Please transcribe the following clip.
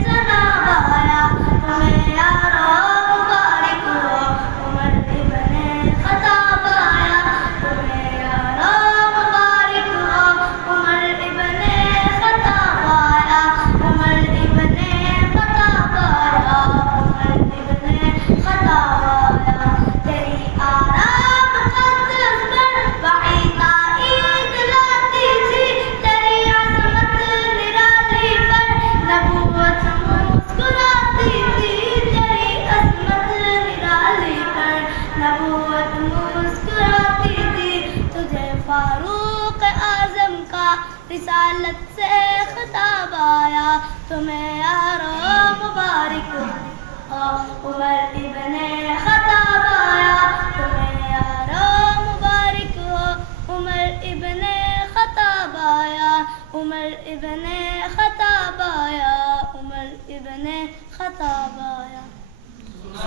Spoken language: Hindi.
जनाब आया, तुम्हें यारो मुबारक हो। उमर इब्ने खत्ताब आया, तुम्हें यारो मुबारक हो। उमर इब्ने खत्ताब आया, उमर इब्ने खत्ताब आया, उमर इब्ने खत्ताब आया। तेरी आराम मुक़द्दस पर वहीदा ईद लाती थी, तेरी अज़मत निराली पर नबूवत मुस्कुराती थी, तेरी अज़मत निराली पर नबूवत मुस्कुराती थी। तुझे फारूक आज़म का रिसालत से खिताब आया, तुम्हें यारो मुबारक हो। उमर इब्ने खत्ताब आया, तुम्हें यारो मुबारक हो। उमर इब्ने खत्ताब आया, उमर इब्ने खत्ताब आया, उमर इब्ने खत्ताब आया।